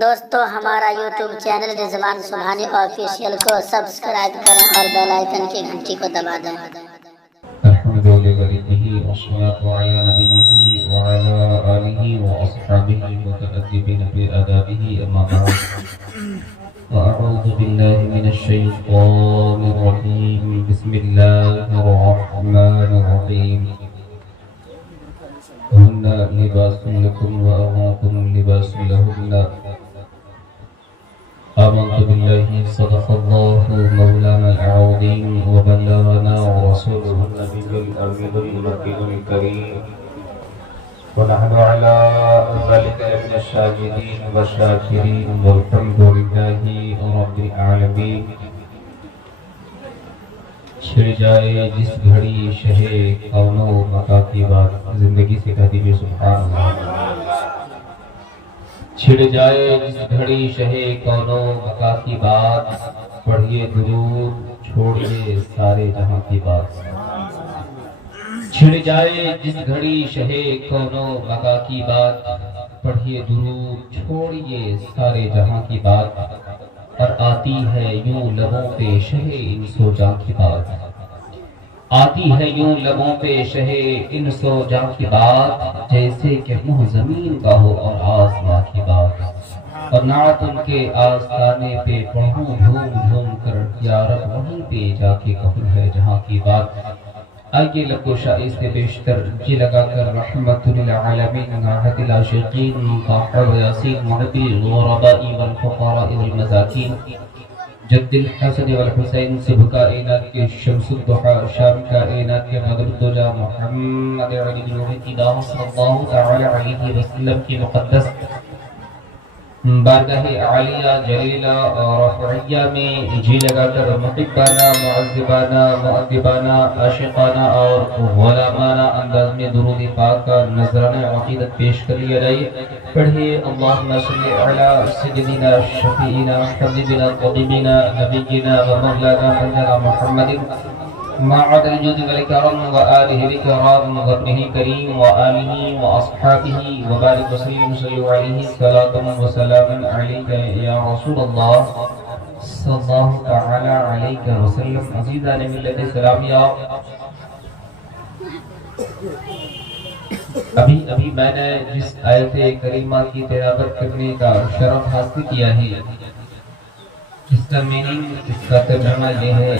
دوستو ہمارا YouTube channel رضوان سبحانی official کو سبسکرائب کریں اور بیل آئیکن کی گھنٹی کو دبا دیں۔ الحمد لله والصلاة على نبيه وعلى آله وأصحابه المتأدبين بآدابه أما بعد وأعوذ بالله من الشيطان الرجيم بسم الله الرحمن الرحيم هن لباس لكم وأنتم لباس لهن آمنت بالله صدق الله مولانا العظيم وبلغنا ورسوله النبي الأمين المكين الكريم ونحن على ذلك من الشاهدين والشاكرين والحمد لله رب العالمين۔ چھڑ جائے جس گھڑی شہ کون و مکا کی بات، زندگی سے کہتی بھی سبحان اللہ۔ چھڑ جائے جس گھڑی شہ کون و مکا کی بات، پڑھیے درود چھوڑیے سارے جہاں کی بات۔ چھڑ جائے جس گھڑی شہ کون و مکا کی بات، پڑھیے درود چھوڑیے سارے جہاں کی بات، اور آتی ہے یوں لبوں پہ شہ انس و جاں کی بات، آتی ہے یوں لبوں پہ شہ انس و جاں کی بات، جیسے کہ منہ زمین کا ہو اور آسماں کی بات، اور نعت ان کے آستانے پہ پڑھوں جھوم جھوم کر، یا رب وہیں پہ جا کے کہوں ہے جہاں کی بات۔ آئیے لب و شائی سے بیشتر جی لگا کر رحمت للعالمین ناحت العاشقین طاہر یاسین محبی الغرباء والفقراء والمساکین جد الحسن والحسین صبح کائنات کے شمس الضحی شام کائنات کے بدر الدجا محمد علی نور الہدیٰ صلی اللہ تعالی علیہ وسلم کی مقدس بارگاہ عالیہ جلیلہ رفعیہ میں جی لگا کر محبانہ معذبانہ مؤدبانہ عاشقانہ اور غلامانہ انداز میں درود پاک کا نذرانہ عقیدت پیش کر لیا جائے۔ پڑھیے اللہم صلی علی سیدنا شفیعنا حبیبنا طبیبنا نبینا و مولانا سیدنا محمد معد الجود والکرم وآلہ الکرام وابنہ کریم وآلہ واصحابہ وبارک وسلم صلی علیہ صلاۃ وسلام علیک یا رسول اللہ صلی اللہ تعالی علیہ وسلم۔ عزیزان ملت اسلامیہ، ابھی میں نے جس آیت کریمہ کی تلاوت کرنے کا شرف حاصل کیا ہے، اس کا میننگ، اس کا ترجمہ یہ ہے،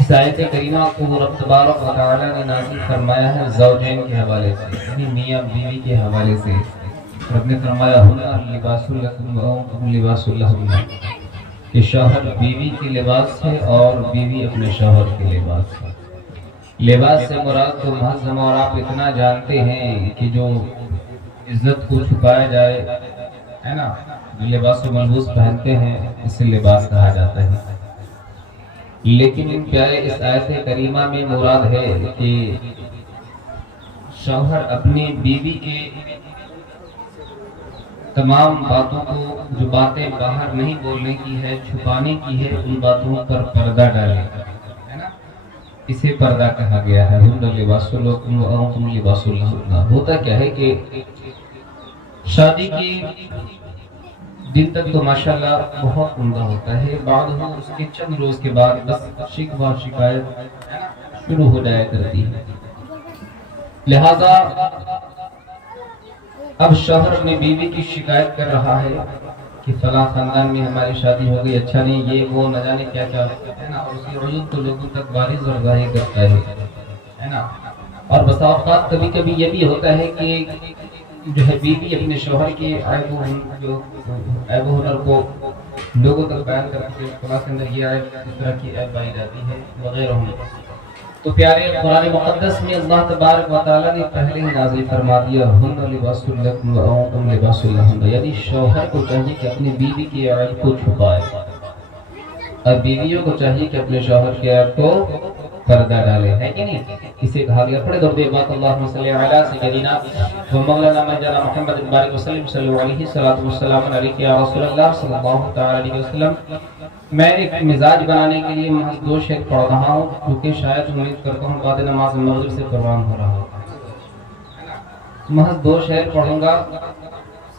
اس آیت کریمہ کو رب تبارک و تعالی نے نازل فرمایا ہے زوجین کے حوالے سے، یعنی میاں بیوی کے حوالے سے۔ رب نے فرمایا ہن لباس لکم وانتم لباس لہن، کہ شوہر بیوی کے لباس ہے اور بیوی اپنے شوہر کے لباس ہے۔ لباس سے مراد تو محض اور آپ اتنا جانتے ہیں کہ جو عزت کو چھپایا جائے، ہے نا، جو لباس و ملبوس پہنتے ہیں اسے لباس کہا جاتا ہے۔ لیکن ان پیارے اس آیت کریمہ میں مراد ہے کہ شوہر اپنی بیوی کے تمام باتوں کو، جو باتیں باہر نہیں بولنے کی ہے، چھپانے کی ہے، ان باتوں پر پردہ ڈالے، ہے نا، اسے پردہ کہا گیا ہے۔ ہن لباس لکم وانتم لباس لہن۔ ہوتا کیا ہے کہ شادی کی دن تک تو ماشاءاللہ بہت عمدہ ہوتا ہے، بعد ہوں اس کے چند روز کے بعد بس شکوہ شکایت شروع ہو جایا کرتی ہے۔ لہذا اب شوہر اپنی بیوی کی شکایت کر رہا ہے کہ فلاں خاندان میں ہماری شادی ہو گئی، اچھا نہیں، یہ وہ نہ جانے کیا کیا ہے نا، اور اس کی عیوب تو لوگوں تک بارز اور ظاہر کرتا ہے نا۔ اور بسا اوقات کبھی کبھی یہ بھی ہوتا ہے کہ جو ہے بیوی اپنے شوہر کے عیب و ہنر کو لوگوں تک بیان کرتی ہے، فلاں کے اندر یہ عیب، اس طرح کی عیب پائی جاتی ہے وغیرہ۔ تو پیارے قرآن مقدس میں اللہ تبارک و تعالیٰ نے پہلے ہی نازل فرما دیا ہن لباس لکم وانتم لباس لہن، یعنی شوہر کو چاہیے کہ اپنی بیوی کے عیب کو چھپائے، اور بیویوں کو چاہیے کہ اپنے شوہر کے عیب کو پردہ ڈالے، ہے کہ نہیں؟ اسے کہا گیا، پڑھے درود بات اللہم صلی علی سیدنا و مولانا مولانا محمد بارک وسلم صلی علیہ صلاۃ والسلام علیہ یا رسول اللہ صلی اللہ تعالی علیہ وسلم۔ میں ایک مزاج بنانے کے لیے محض 2 شعر پڑھ رہا ہوں، کیونکہ شاید امید کرتا ہوں بعد نماز مغرب سے قربان ہو رہا ہوں۔ محض 2 شعر پڑھوں گا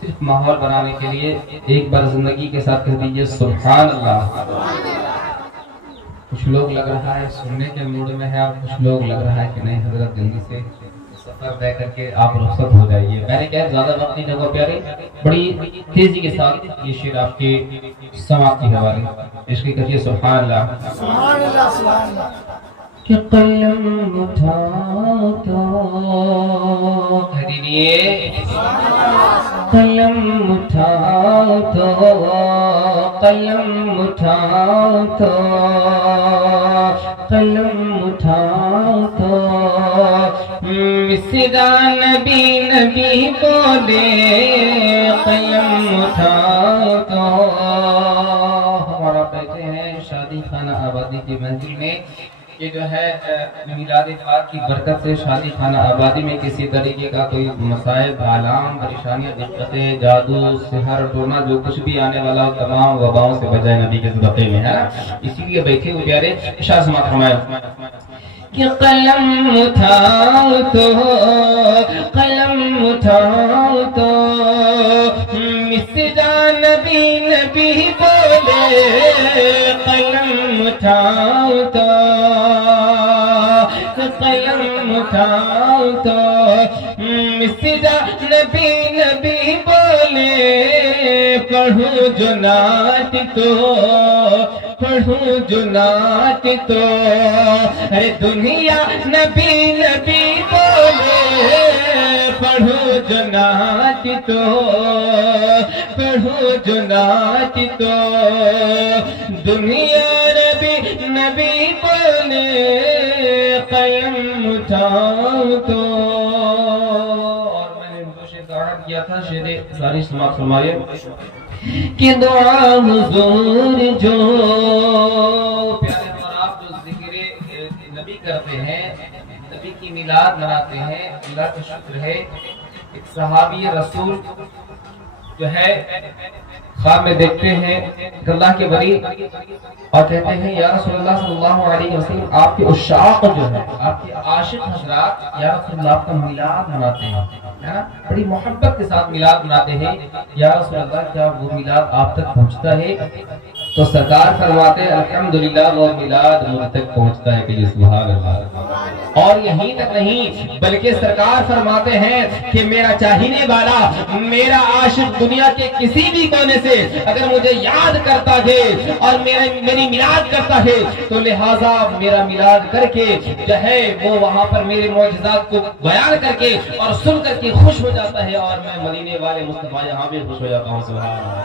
صرف ماحول بنانے کے لیے. ایک بار زندگی کے ساتھ کہہ دیجئے سبحان اللہ. کچھ لوگ لگ رہا ہے سننے کے موڈ میں ہے اور کچھ لوگ لگ رہا ہے کہ نہیں حضرت جلدی سے سفر طے کر کے آپ رخصت ہو جائیے. میں نے کہا زیادہ وقت نہیں لگا پیارے, بڑی تیزی کے ساتھ یہ شعر آپ کے سماعت کے حوالے. عشق کریے سبحان اللہ. سبحان اللہ سبحان اللہ. کہ قلم اٹھاتا کہہ دیجئے قلم اٹھاتا, قلم اٹھاتا, قلم اٹھاتا, مصرع نبی نبی بولے قلم اٹھاتا. ہمارا بیٹھے ہیں شادی خانہ آبادی کی محفل میں. یہ جو ہے میلاد پاک کی برکت سے شادی خانہ آبادی میں کسی طریقے کا کوئی مسائب, آلام, پریشانیاں, دقتیں, جادو, سحر, ٹونا جو کچھ بھی آنے والا ہو تمام وباؤں سے بجائے نبی کے صدقے میں, ہے نا. اسی لیے بیٹھے ہوئے پیارے ارشاد سماعت فرمائے کہ قلم اٹھاؤ تو, قلم اٹھاؤ تو, مصرع نبی نبی بولے قلم اٹھاؤ تو, قلم اٹھاؤ تو, مصرع نبی نبی بولے پڑھوں جو نعت تو, پڑھوں جو نعت تو, ارے دنیا نبی نبی بولے پڑھوں جو نعت تو, پڑھوں جو نعت تو, دنیا نبی نبی بولے قلم اٹھاؤ تو. اور میں نے دو شعر کا عہد کیا تھا, شعر ساری سماعت فرمائے کہ دعا حضور جو پیارے اور آپ جو ذکر نبی کرتے ہیں, نبی کی میلاد مناتے ہیں, اللہ کا شکر ہے. ایک صحابی رسول جو ہے خواب میں دیکھتے ہیں اللہ کے ولی اور کہتے ہیں یا رسول اللہ صلی اللہ علیہ وسلم آپ کے عشاق جو ہے, آپ کے عاشق حضرات یا رسول اللہ آپ کا میلاد مناتے ہیں, ہے نا, بڑی محبت کے ساتھ میلاد مناتے ہیں. یا رسول اللہ کیا وہ میلاد آپ تک پہنچتا ہے؟ تو سرکار فرماتے ہیں الحمدللہ وہ میلاد مجھ تک پہنچتا ہے کہ سبحان اللہ. اور یہیں تک نہیں بلکہ سرکار فرماتے ہیں کہ میرا چاہنے والا, میرا عاشق دنیا کے کسی بھی کونے سے اگر مجھے یاد کرتا ہے اور میری میلاد کرتا ہے تو لہٰذا میرا میلاد کر کے جو ہے وہ وہاں پر میرے معجزات کو بیان کر کے اور سن کر کے خوش ہو جاتا ہے, اور میں مدینے والے مصطفیٰ یہاں بھی خوش ہو جاتا ہوں. سبحان اللہ.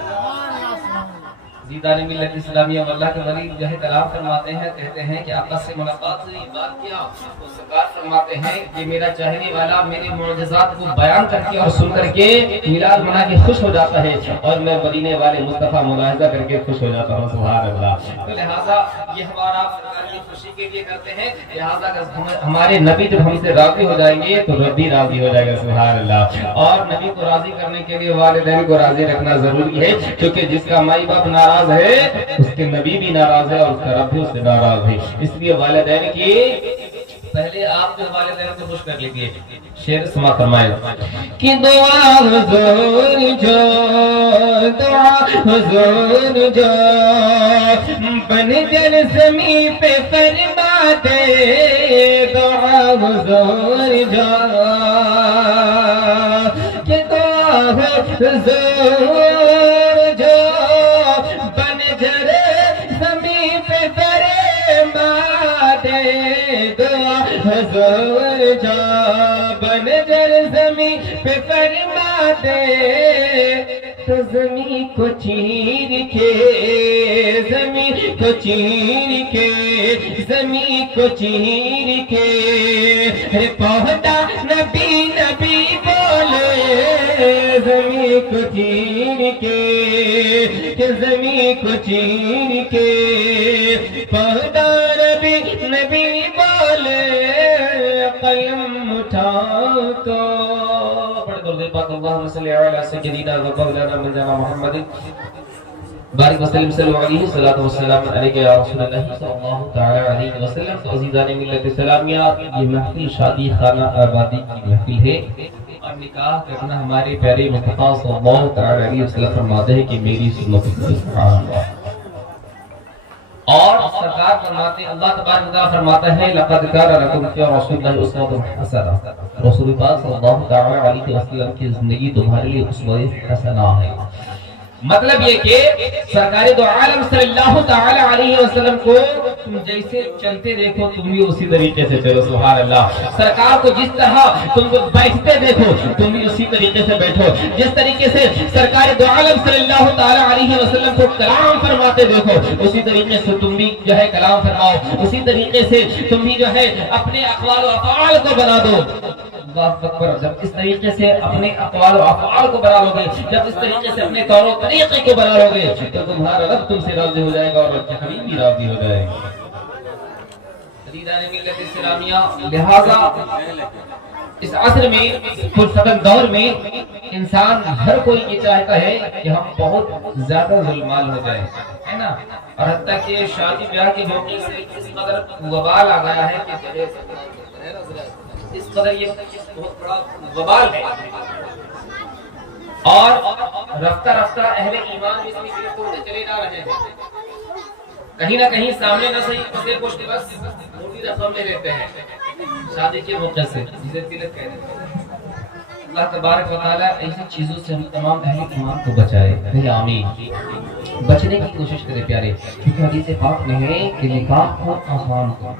زیدان ملت اسلامیہ اللہ کے ولی جو ہے کلام فرماتے ہیں, کہتے ہیں کہ آقا سے ملاقات سے بات کیا تو سرکار فرماتے ہیں کہ میرا چاہنے والا میرے معجزات کو بیان کر کے اور سن کر کے میلاد منا کے خوش ہو جاتا ہے, اور میں مدینے والے مصطفیٰ ملاحظہ کر کے خوش ہو جاتا ہوں. سبحان اللہ. تو لہٰذا یہ ہمارا سرکار کی خوشی کے لیے کرتے ہیں, لہٰذا ہمارے نبی جب ہم سے راضی ہو جائیں گے تو رب بھی راضی ہو جائے گا. سبحان اللہ. اور نبی کو راضی کرنے کے لیے والدین کو راضی رکھنا ضروری ہے, کیونکہ جس کا مائی باپ ناراض ہے اس کے نبی بھی ناراض ہے اور اس کا رب بھی اس سے ناراض ہے. اس لیے والدین کی پہلے آپ جو والدین کو خوش کر لیجیے. شعر سماعت فرمائے کہ دعا حضور جو, دعا حضور جو بن جل زمین پہ فرما دے, دعا حضور جو کہ دعا حضور جو بن جل زمین پہ فرما دے, دعا حضور جو بن جل زمین پہ فرما دے, تو زمین کو چیر کے, زمین کو چیر کے, زمین کو چیر کے پہنچا نبی نبی بولے, زمین کو چیر کے, زمین کو چیر کے پہنچا نبی نبی بولے قلم اٹھاؤ تو. اللهم صل على سيدنا ومولانا مولانا محمد بارک وسلم صلی اللہ علیہ الصلوۃ والسلام علیک یا رسول اللہ صلی اللہ تعالی علیہ وسلم. عزیزان ملت اسلامیہ, یہ محفل شادی خانہ آبادی کی محفل ہے اور نکاح کرنا ہمارے پیارے مصطفیٰ صلی اللہ تعالی علیہ وسلم فرماتے ہیں کہ میری سنت ہے۔ سبحان اللہ۔ اور سرکار فرماتے ہیں، اللہ تبارک و تعالیٰ فرماتا ہے لقد کان لکم فی رسول اللہ اسوۃ حسنہ، رسول پاک صلی اللہ تعالی علیہ وسلم کی زندگی تمہارے لیے اسوہ حسنہ ہے۔ مطلب یہ کہ سرکار دو عالم صلی اللہ تعالی علیہ وسلم کو تم جیسے چلتے دیکھو تم بھی اسی طریقے سے چلو۔ سبحان اللہ۔ سرکار کو جس طرح تم کو بیٹھتے دیکھو تم بھی اسی طریقے سے بیٹھو، جس طریقے سے سرکار دو عالم صلی اللہ تعالی علیہ وسلم کو کلام فرماتے دیکھو اسی طریقے سے تم بھی جو ہے کلام فرماؤ، اسی طریقے سے تم بھی جو ہے اپنے اقوال و افعال کو بنا دو۔ اللہ اکبر۔ جب اس طریقے سے اپنے اقوال و افعال کو بنا لو گے، جب اس طریقے سے اپنے طور و طریقے کو بنا لو گے تو تمہارا رب تم سے راضی ہو جائے گا اور حبیب بھی راضی ہو جائے گا۔ عزیزان ملت اسلامیہ، لہذا اس عصر میں پرفتن دور میں انسان ہر کوئی یہ چاہتا ہے کہ ہم بہت زیادہ ظلمال ہو جائیں، ہے نا؟ اور حتیٰ کہ شادی بیاہ کے موقع سے اس قدر وبال آ گیا ہے کہ اس قدر یہ بہت بڑا وبال ہے، اور رفتہ رفتہ اہل ایمان بھی اس میں گرفت ہوتے چلے جا رہے ہیں۔ کہیں نہ کہیں سامنے نہ صحیح پسے پوچھ کے بس موٹی رقم لے لیتے ہیں شادی کے موقع سے، جسے تلک کہہ دیتے ہیں۔ اللہ تبارک و تعالیٰ ایسی چیزوں سے ہم تمام اہل ایمان کو بچائے، آمین۔ بچنے کی کوشش کرے پیارے، کیونکہ حدیث پاک میں ہے کہ نکاح کو آسان کرو،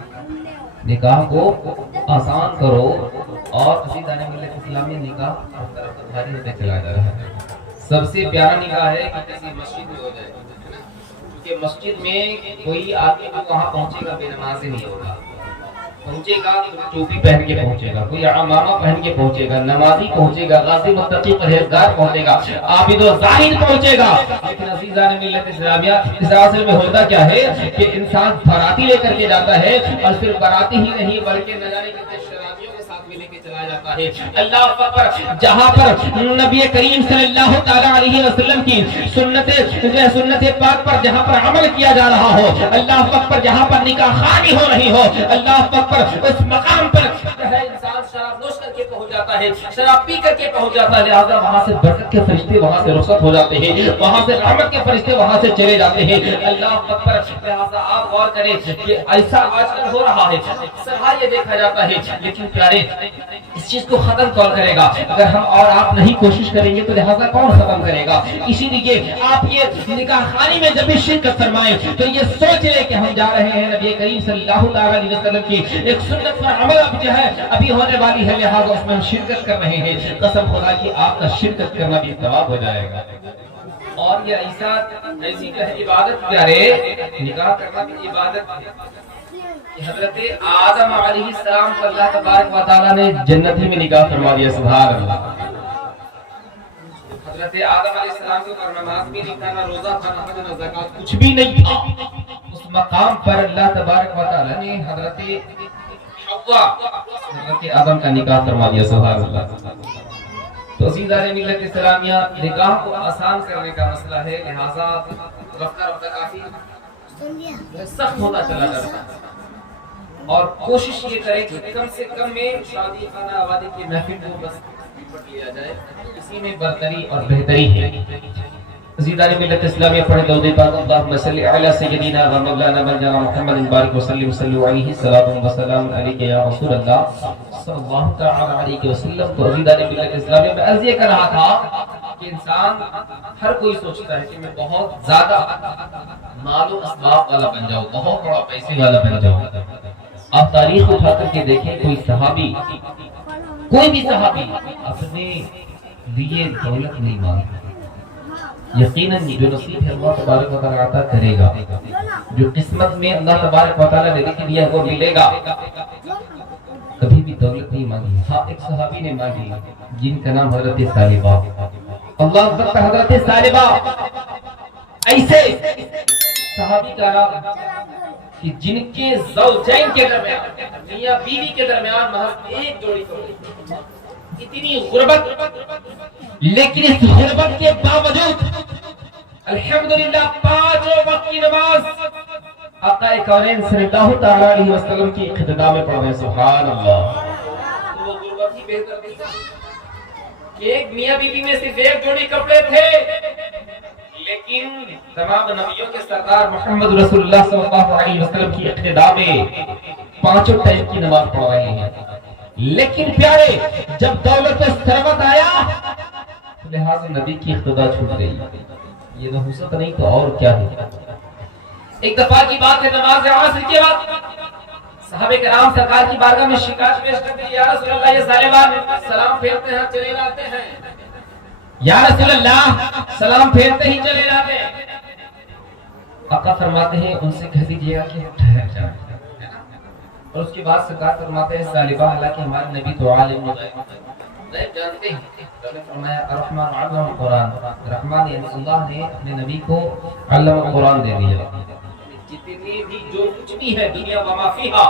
نکاح کو آسان کرو۔ اور عزیزان ملت اسلامی، نکاح ہر طرف بھاری ہوتے چلا جا رہا ہے۔ سب سے پیارا نکاح ہے کہ کسی مسجد میں ہو جائے، کیونکہ مسجد میں کوئی آدمی وہاں پہنچے گا بے نمازی نہیں ہوگا، پہنچے گا ٹوپی پہن کے پہنچے گا، کوئی عمامہ پہن کے پہنچے گا، نمازی پہنچے گا، غازی متقی پرہیزگار پہنچے گا، عابد و زاہد پہنچے گا۔ لیکن عزیزان ملت اسلامیہ، اس اصل میں ہوتا کیا ہے کہ انسان باراتی لے کر کے جاتا ہے، اور صرف باراتی ہی نہیں بلکہ نہ جانے کتنے شرابیوں کے ساتھ بھی لے کے چلا جاتا ہے۔ اللہ اکبر۔ جہاں پر نبی کریم صلی اللہ تعالی علیہ وسلم کی سنت پاک پر جہاں پر عمل کیا جا رہا ہو، اللہ اکبر، جہاں پر نکاح خوانی ہو رہی ہو، اللہ اکبر، اس مقام پر انسان شراب نوش کر کے پہنچ جاتا ہے، شراب پی کر کے پہنچ جاتا ہے، لہذا وہاں سے برکت کے فرشتے وہاں سے رخصت ہو جاتے ہیں، وہاں سے رحمت کے فرشتے وہاں سے چلے جاتے ہیں۔ اللہ اکبر۔ لہذا آپ غور کریں کہ ایسا آج کل ہو رہا ہے، اکثر یہ دیکھا جاتا ہے، لیکن پیارے اس چیز کو ختم کون کرے گا؟ اگر ہم اور آپ نہیں کوشش کریں گے تو لہذا کون ختم کرے گا؟ اسی لیے آپ یہ نکاح خوانی میں جب بھی شرکت فرمائیں تو یہ سوچ لیں کہ ہم جا رہے ہیں نبی کریم صلی اللہ علیہ وسلم کی ایک سنت پر عمل اب جو ہے ابھی ہونے والی ہے، لہذا اس میں ہم شرکت کر رہے ہیں۔ قسم خدا کی آپ کا شرکت کرنا بھی ثواب ہو جائے گا۔ اور یہ ایسی جو ہے عبادت پیارے، نکاح کرنا بھی عبادت ہے۔ حضرت آدم علیہ السلام کو اللہ تبارک و تعالیٰ نے جنت میں نکاح فرما دیا۔ سبحان اللہ۔ حضرت آدم علیہ السلام کو نماز بھی نہیں تھا، نہ روزہ تھا، نہ حج، نہ زکات، کچھ بھی نہیں تھا۔ اس مقام پر اللہ تبارک و تعالیٰ نے حضرت حوا حضرت آدم کا نکاح فرما دیا۔ سبحان اللہ۔ تو عزیزان ملت اسلامیہ، نکاح کو آسان کرنے کا مسئلہ ہے، لہذا رفتہ رفتہ کافی سخت ہوتا چلا جاتا ہے، اور کوشش یہ کرے کہ کم سے کم میں شادی خانہ آبادی کی محفل کو بس نپٹ لیا جائے، اسی میں برتری اور بہتری ہے۔ عزیزان ملت اسلامیہ، پڑھے درود پاک اللہم صلی علی سیدنا و مولانا مولانا محمد بارک وسلم صلی علیہ الصلوۃ والسلام علیک یا رسول اللہ صلی اللہ تعالی علیہ وسلم۔ تو عزیزان ملت اسلامیہ، میں عرض یہ کر رہا تھا کہ انسان ہر کوئی سوچتا ہے کہ میں بہت زیادہ مال و اسباب والا بن جاؤں، بہت بڑا پیسے والا بن جاؤں۔ آپ تاریخ اٹھا کر کے دیکھیں، کوئی صحابی، کوئی بھی صحابی اپنے لیے دولت نہیں مانگتا۔ یقیناً جو نصیب ہے اللہ تبارک و تعالیٰ عطا کرے گا، جو قسمت میں اللہ تبارک و تعالیٰ نے لکھ دیا وہ ملے گا۔ کبھی بھی دولت نہیں مانگی۔ ہاں، ایک صحابی نے مانگی جن کا نام حضرت سالبہ، اللہ اکبر، حضرت سالبہ ایسے صحابی کا نام کہ جن کے زوجین کے درمیان، میاں بیوی کے درمیان محض ایک جوڑی کو، اتنی غربت، لیکن اس غربت کے باوجود الحمدللہ 5 وقت کی نماز آقا کونین صلی اللہ تعالی علیہ وسلم کی اقتداء میں پڑھ رہے ہیں۔ سبحان اللہ۔ وہ غربت ہی بہتر تھی، کہ ایک میاں بیوی میں صرف ایک جوڑی کپڑے تھے، لیکن تمام نبیوں کے سردار محمد رسول اللہ صلی اللہ علیہ وسلم کی اقتداء میں 5 ٹائم کی نماز پڑھ رہے ہیں۔ لیکن پیارے، جب دولت و ثروت آیا لہذا نبی کی اقتداء چھوٹ گئی۔ یہ نحوست نہیں تو اور کیا ہے۔ ایک دفعہ کی بات ہے، نماز عصر کے بعد صحابہ کرام سرکار کی بارگاہ میں شکایت پیش کرتے ہیں، یا رسول اللہ، یہ ظالمان سلام پھیرتے ہیں چلے جاتے ہیں، یا رسول اللہ سلام پھیرتے ہی چلے جاتے ہیں۔ آقا فرماتے ہیں ان سے کہہ دیجئے گا کہ ٹھہر جائیں، اور اس کے بعد سرکار فرماتے ہیں ظالبہ، حالانکہ ہمارے نبی تو عالم غیب جانتے ہیں۔ تو نے فرمایا الرحمن علم القرآن، رحمان یعنی اللہ نے اپنے نبی کو علم القرآن دے دیا۔ جتنی بھی جو کچھ بھی ہے دنیا وما فیہا،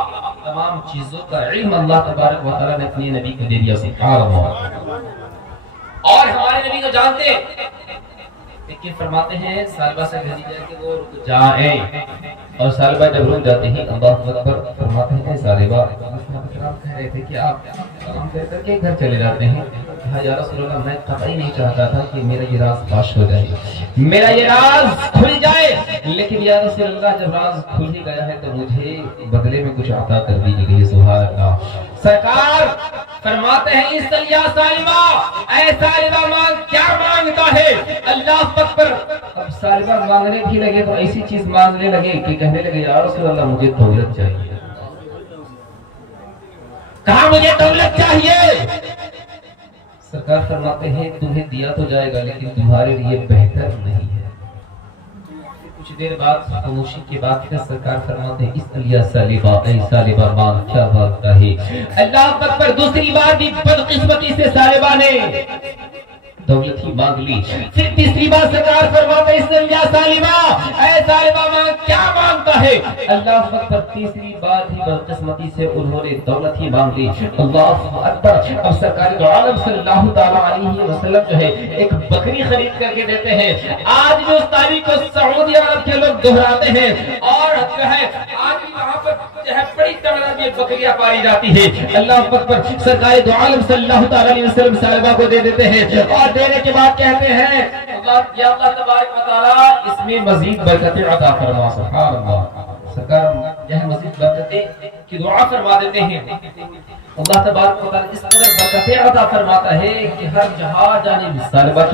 تمام چیزوں کا علم اللہ تبارک و تعالیٰ نے اپنے نبی کو دے دیا۔ سبحان اللہ۔ اور ہمارے نبی کو جانتے ہیں، لیکن فرماتے ہیں سالبہ سے کہہ دیجئے کہ وہ رک جائیں، اور سالبہ جب رک جاتے ہیں اللہ اکبر فرماتے ہیں سالبہ کہہ رہے تھے کہ آپ سلام کہہ کر کے گھر چلے جاتے ہیں۔ کہا یا رسول اللہ میں قطعی نہیں چاہتا تھا کہ میرا یہ راز فاش ہو جائے، میرا یہ راز کھل جائے، لیکن یا رسول اللہ جب راز کھل ہی گیا ہے تو مجھے بدلے میں کچھ عطا کر دیجیے۔ سبحان اللہ۔ سرکار فرماتے ہیں اس یا سالبہ، اے سالبہ مانگ، کیا مانگتا ہے؟ اللہ اکبر۔ اب سالبہ مانگنے بھی لگے تو ایسی چیز مانگنے لگے کہ کہنے لگے یا رسول اللہ مجھے دولت چاہیے۔ کہا مجھے دولت چاہیے۔ سرکار فرماتے ہیں تمہیں دیا تو جائے گا لیکن تمہارے لیے بہتر نہیں ہے۔ کچھ دیر بعد خاموشی کے بعد پھر سرکار فرماتے ہیں اس یا سالبہ، اے سالبہ مانگ، کیا مانگتا ہے؟ اللہ اکبر۔ دوسری بار بھی بدقسمتی سے سالبہ نے دولت ہی مانگ لی۔ پھر تیسری بار سرکار فرماتے ہیں اس یا سالبہ، اے سالبہ مانگ، کیا مانگتا ہے؟ اللہ اکبر۔ تیسری بار ہی بدقسمتی سے انہوں نے دولت ہی مانگ لی۔ اللہ اکبر۔ اب سرکار دو عالم صلی اللہ تعالی علیہ وسلم جو ہے ایک بکری خرید کر کے دیتے ہیں۔ آج بھی اس تاریخ کو سعودی عرب کے لوگ دہراتے ہیں، اور جو ہے آج بھی وہاں پر جو ہے بڑی تعداد میں بکریاں پائی جاتی ہے۔ اللہ اکبر۔ سرکار دو عالم صلی اللہ تعالی علیہ وسلم سالبہ کو دے دیتے ہیں، اور دینے کے بعد کہتے ہیں اللہ یا اللہ تبارک و تعالی اس میں مزید برکتیں عطا فرما۔ سبحان اللہ۔ سرکار یہ مزید برکتیں کی دعا فرما دیتے ہیں۔ اللہ تبارک و تعالی اس قدر برکتیں عطا فرماتا ہے کہ ہر جہاں جانے سالبہ